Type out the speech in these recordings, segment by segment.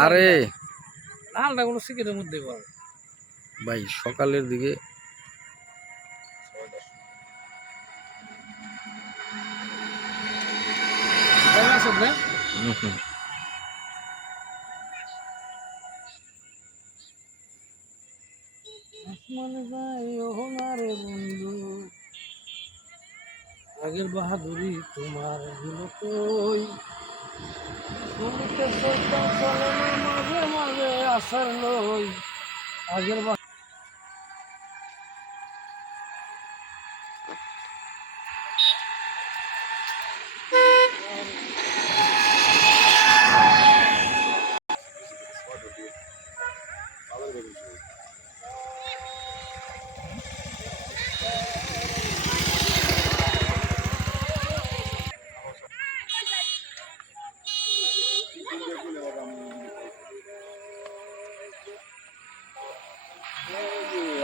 আরে। লালটা কোনো সিগারেটের মধ্যে পাবে ভাই সকালের দিকে আগের বাহাদুরি তোমার দিল কই? শুনতে শৈতান চলে না মাঝে মাঝে আসার লই আগের বা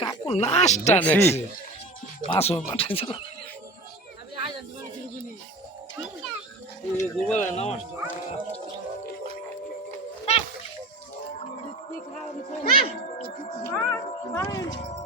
কাকু নাস্তা দেখছি। পাঁচ পাঠাই নামাজটা Ah,